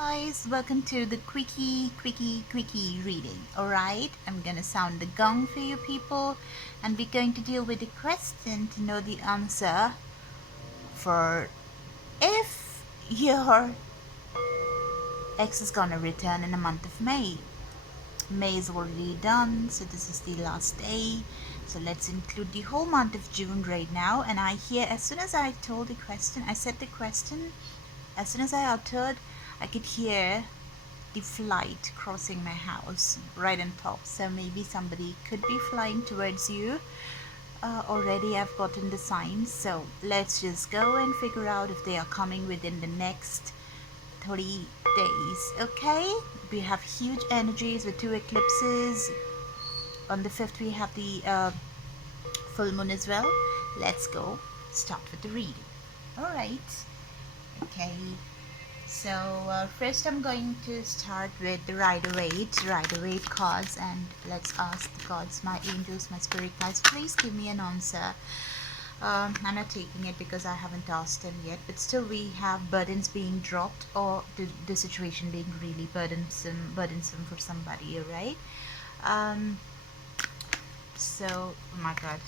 Guys, welcome to the quickie reading. Alright, I'm gonna sound the gong for you people, and we're going to deal with the question to know the answer for if your ex is gonna return in the month of May. May is already done, so this is the last day. So let's include the whole month of June right now. And as soon as I told the question, I said the question, as soon as I uttered, I could hear the flight crossing my house right on top. So maybe somebody could be flying towards you. Already I've gotten the signs. So let's just go and figure out if they are coming within the next 30 days. Okay, we have huge energies with 2 eclipses. On the 5th we have the full moon as well. Let's go start with the reading. Alright, okay, so first I'm going to start with the Rider-Waite cards, and let's ask the gods, my angels, my spirit guides, please give me an answer. I'm not taking it because I haven't asked them yet, but still we have burdens being dropped, or the situation being really burdensome for somebody. Alright, so oh my god,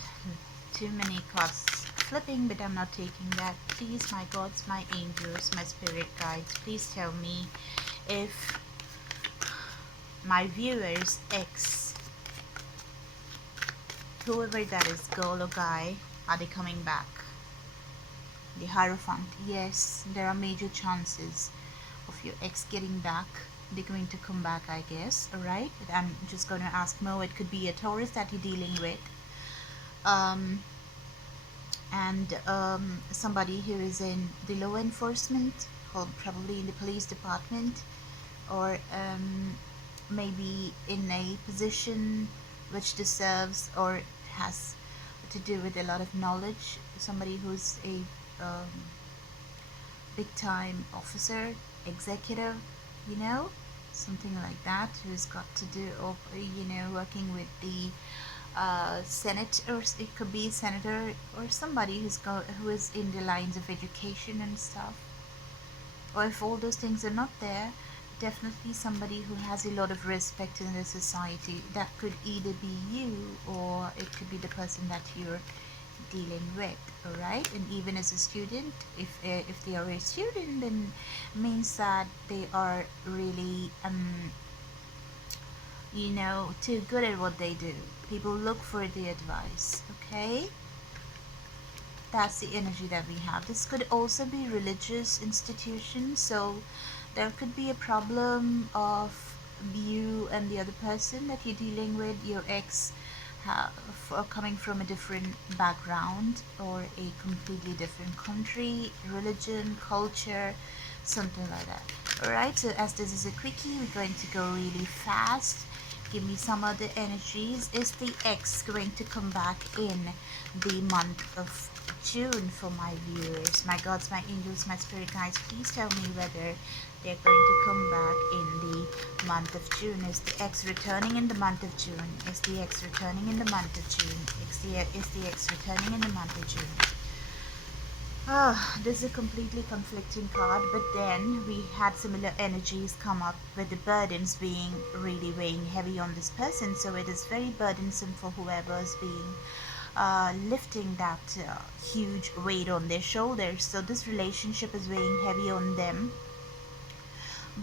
too many cards flipping, but I'm not taking that. Please, my gods, my angels, my spirit guides, please tell me if my viewers ex, whoever that is, girl or guy, are they coming back? The Hierophant, yes, there are major chances of your ex getting back. They're going to come back, I guess. Alright, I'm just going to ask more. It could be a Taurus that you're dealing with, and somebody who is in the law enforcement, or probably in the police department, or maybe in a position which deserves or has to do with a lot of knowledge. Somebody who's a big time officer, executive, something like that, who's got to do, or working with the Senate, or it could be senator, or somebody who is in the lines of education and stuff. Or if all those things are not there, definitely somebody who has a lot of respect in the society. That could either be you, or it could be the person that you're dealing with. Alright, and even as a student, if they are a student, then means that they are really too good at what they do. People look for the advice. Okay, that's the energy that we have. This could also be religious institutions, so there could be a problem of you and the other person that you're dealing with, your ex, coming from a different background, or a completely different country, religion, culture, something like that. Alright, so as this is a quickie, we're going to go really fast. Give me some other energies. Is the ex going to come back in the month of June for my viewers? My gods, my angels, my spirit guides, please tell me whether they're going to come back in the month of June. Is the ex returning in the month of June? Is the ex returning in the month of June? Is the ex returning in the month of June? This is a completely conflicting card, but then we had similar energies come up with the burdens being really weighing heavy on this person, so it is very burdensome for whoever is being lifting that huge weight on their shoulders. So this relationship is weighing heavy on them,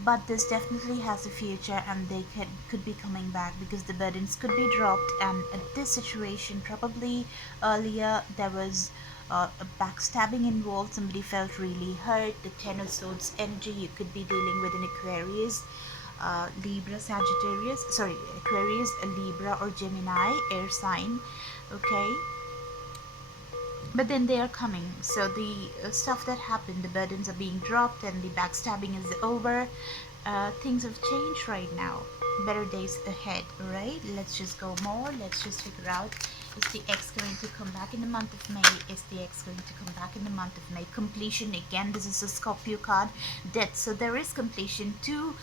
but this definitely has a future, and they could be coming back because the burdens could be dropped. And this situation, probably earlier there was a backstabbing involved. Somebody felt really hurt. The Ten of Swords energy, you could be dealing with an Aquarius, Libra, Sagittarius, sorry, Aquarius, Libra, or Gemini air sign. Okay, but then they are coming. So the stuff that happened, the burdens are being dropped, and the backstabbing is over. Things have changed right now. Better days ahead. Alright, let's just go more. Let's just figure out, is the ex going to come back in the month of May? Is the ex going to come back in the month of May? Completion, again, this is a Scorpio card. Death, so there is completion. Two,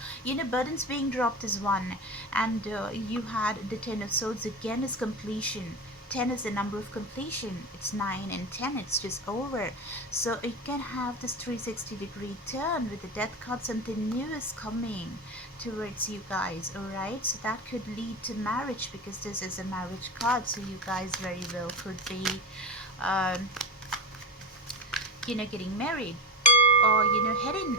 burdens being dropped is one, and you had the Ten of Swords, again, is completion. 10 is the number of completion. It's 9 and 10, it's just over. So it can have this 360-degree turn. With the death card, something new is coming towards you guys. Alright, so that could lead to marriage, because this is a marriage card. So you guys very well could be um, getting married, or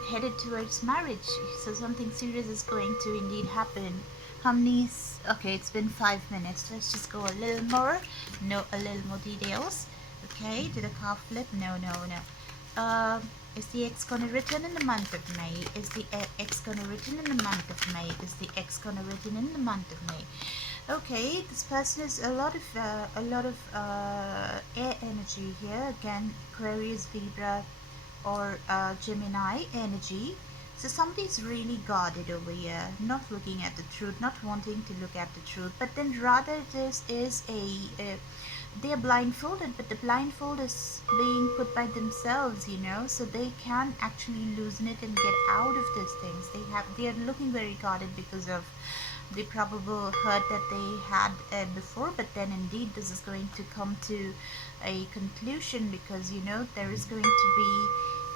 headed towards marriage. So something serious is going to indeed happen. How many? Okay, it's been 5 minutes. Let's just go a little more. No, a little more details. Okay, did a car flip? No, no, no. Is the X gonna return in the month of May? Is the X gonna return in the month of May? Is the X gonna return in the month of May? Okay, this person is a lot of air energy here. Again, Aquarius, Libra, or Gemini energy. So somebody's really guarded over here, not looking at the truth, not wanting to look at the truth. But then rather this is they are blindfolded, but the blindfold is being put by themselves, so they can actually loosen it and get out of these things. They are looking very guarded because of the probable hurt that they had before. But then indeed this is going to come to a conclusion, because there is going to be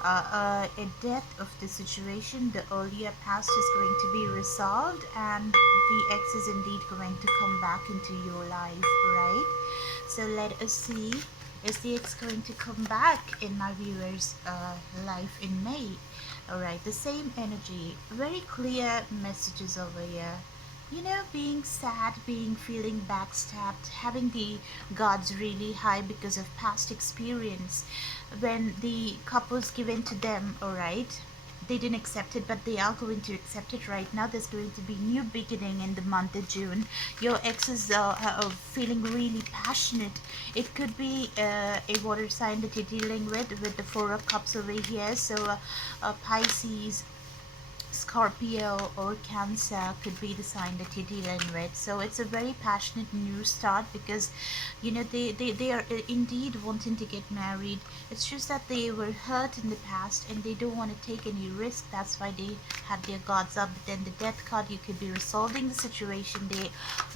a death of the situation. The earlier past is going to be resolved, and the X is indeed going to come back into your life, right? So let us see, is the X going to come back in my viewer's life in May? Alright, the same energy, very clear messages over here. Being sad, feeling backstabbed, having the guards really high because of past experience. When the couple's given to them, alright, they didn't accept it, but they are going to accept it right now. There's going to be new beginning in the month of June. Your ex is feeling really passionate. It could be a water sign that you're dealing with the Four of Cups over here. So Pisces, Scorpio, or Cancer could be the sign that you're dealing with. So it's a very passionate new start, because they are indeed wanting to get married. It's just that they were hurt in the past and they don't want to take any risk. That's why they had their guards up. But then the Death card, you could be resolving the situation. They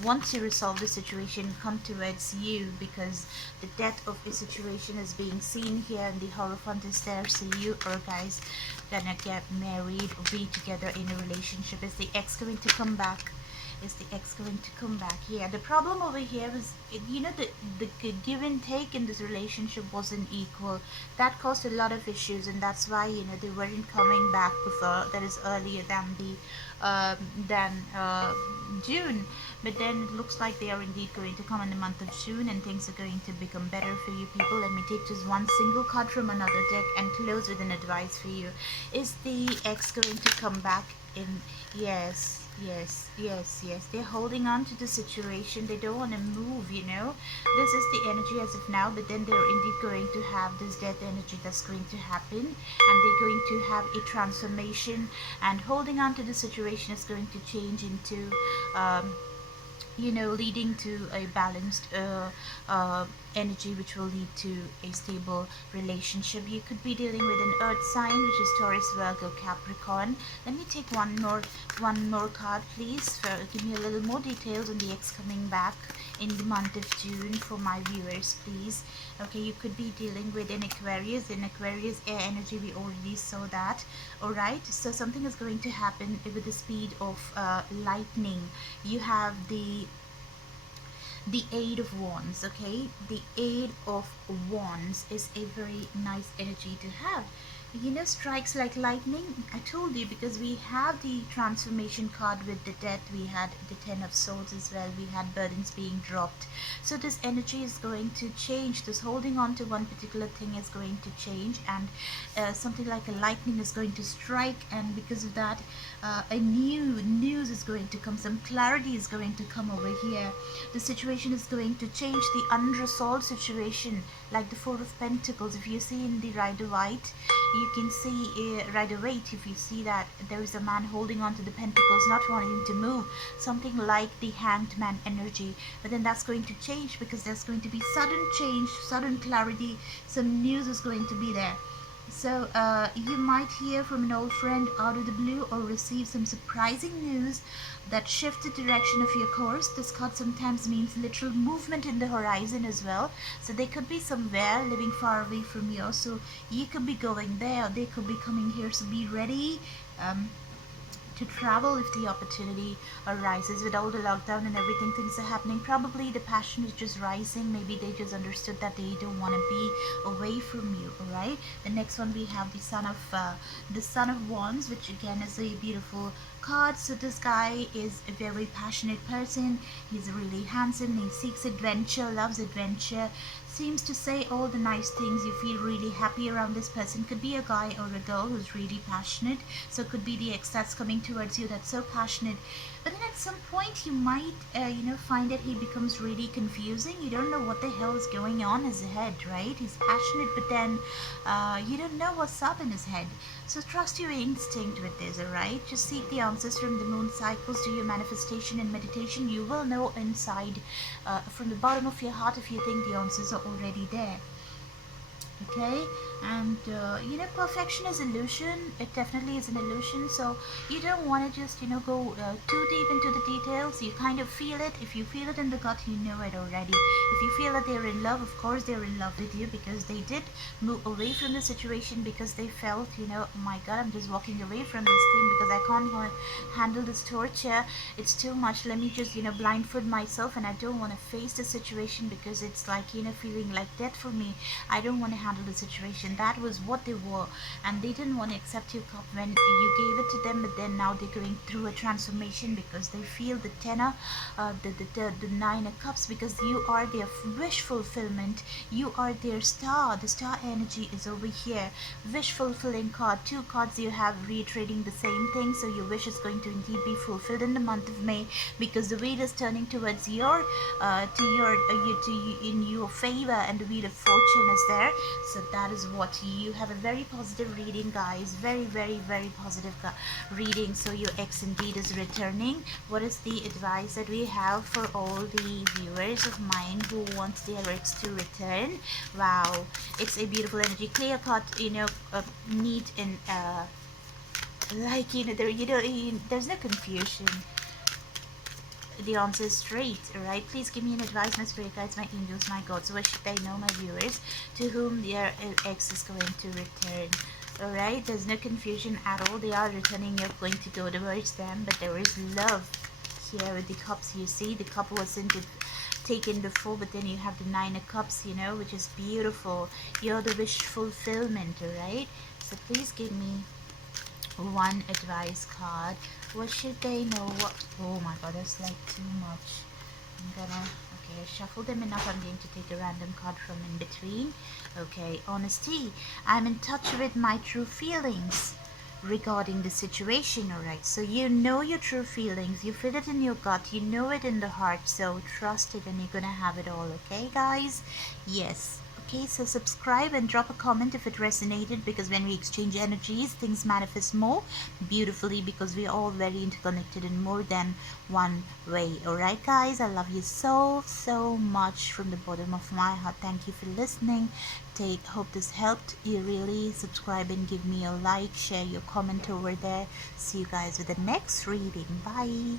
want to resolve the situation, come towards you, because the death of a situation is being seen here, and the Hierophant is there. So you are guys gonna get married or be together in a relationship. Is the X going to come back? Is the X going to come back? Yeah, the problem over here is, the give and take in this relationship wasn't equal. That caused a lot of issues, and that's why they weren't coming back before. That is earlier than June. But then it looks like they are indeed going to come in the month of June, and things are going to become better for you people. Let me take just one single card from another deck and close with an advice for you. Is the X going to come back in? Yes, yes, yes, yes. They're holding on to the situation. They don't want to move. This is the energy as of now, but then they're indeed going to have this death energy that's going to happen, and they're going to have a transformation, and holding on to the situation is going to change into leading to a balanced energy, which will lead to a stable relationship. You could be dealing with an earth sign, which is Taurus, Virgo, Capricorn. Let me take one more card, please. Give me a little more details on the X coming back in the month of June for my viewers, please. Okay, you could be dealing with an Aquarius. In Aquarius air energy, we already saw that. Alright, so something is going to happen with the speed of lightning. You have the Eight of Wands. Okay, the Eight of Wands is a very nice energy to have. Strikes like lightning. I told you, because we have the transformation card with the death. We had the Ten of Swords as well. We had burdens being dropped. So this energy is going to change. This holding on to one particular thing is going to change, and something like a lightning is going to strike, and because of that, a new news is going to come. Some clarity is going to come over here. The situation is going to change. The unresolved situation, like the Four of Pentacles. If you see in the Rider White, you can see Rider Waite. If you see that there is a man holding on to the pentacles, not wanting to move, something like the Hanged Man energy. But then that's going to change, because there's going to be sudden change, sudden clarity. Some news is going to be there. So you might hear from an old friend out of the blue or receive some surprising news that shift the direction of your course. This card sometimes means literal movement in the horizon as well. So they could be somewhere living far away from you. So you could be going there, or they could be coming here. So be ready. To travel if the opportunity arises. With all the lockdown and everything, things are happening, probably the passion is just rising. Maybe they just understood that they don't want to be away from you. All right, the next one we have the Son of Wands, which again is a beautiful card. So this guy is a very passionate person. He's really handsome. He seeks adventure, loves adventure, seems to say all the nice things. You feel really happy around this person. Could be a guy or a girl who's really passionate. So it could be the ex that's coming towards you that's so passionate. But then at some point you might find that he becomes really confusing. You don't know what the hell is going on in his head, right? He's passionate, but then you don't know what's up in his head. So trust your instinct with this, alright? Just seek the answers from the moon cycles, do your manifestation and meditation. You will know inside, from the bottom of your heart, if you think the answers are already there. Okay, and perfection is illusion. It definitely is an illusion. So you don't want to just go too deep into the details. You kind of feel it. If you feel it in the gut, you know it already. If you feel that they're in love, of course they're in love with you, because they did move away from the situation because they felt, oh my god, I'm just walking away from this thing because I can't handle this torture. It's too much. Let me just blindfold myself, and I don't want to face the situation because it's like feeling like death for me. I don't want to handle the situation. That was what they were, and they didn't want to accept your cup when you gave it to them. But then now they're going through a transformation because they feel the tenor, the nine of cups, because you are their wish fulfillment. You are their star. The star energy is over here. Wish fulfilling card. Two cards you have reiterating the same thing. So your wish is going to indeed be fulfilled in the month of May, because the wheel is turning towards your in your favor, and the wheel of fortune is there. So that is what you have. A very positive reading, guys. Very, very, very positive reading. So your ex indeed is returning. What is the advice that we have for all the viewers of mine who want their ex to return? Wow, it's a beautiful energy, clear cut, neat, and there's no confusion. The answer is straight. Alright, please give me an advice, my spirit guides, my angels, my gods. What should they know, my viewers, to whom their ex is going to return? Alright, there's no confusion at all. They are returning. You're going to go towards them, but there is love here with the cups. You see, the cup wasn't taken before, but then you have the nine of cups, which is beautiful. You're the wish fulfillment. Alright, so please give me one advice card. What should they know? What? Oh my god, that's like too much. Okay, I shuffled them enough. I'm going to take a random card from in between. Okay, honesty. I'm in touch with my true feelings regarding the situation. Alright, so you know your true feelings. You feel it in your gut. You know it in the heart. So trust it, and you're gonna have it all. Okay, guys? Yes. Okay, so subscribe and drop a comment if it resonated, because when we exchange energies, things manifest more beautifully, because we are all very interconnected in more than one way. Alright, guys, I love you so, so much from the bottom of my heart. Thank you for listening. Hope this helped you really. Subscribe and give me a like, share your comment over there. See you guys with the next reading. Bye.